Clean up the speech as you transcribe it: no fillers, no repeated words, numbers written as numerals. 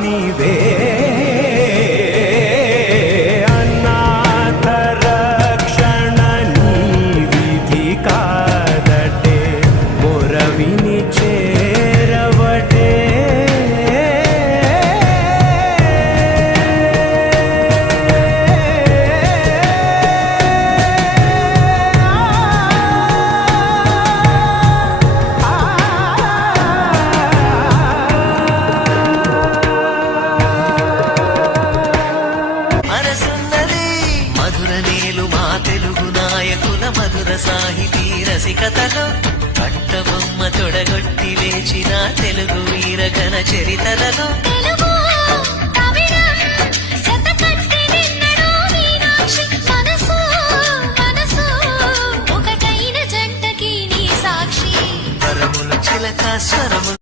నీవే అనాథ రక్షణ నీ విధి కాదటే మొరవిని చేరవటే మధుర సాహితీ రసికతలో పట్టబొమ్మ తొడగొట్టి లేచిన తెలుగు వీరగణ చరితలలో స్వరములు చిలక స్వరములు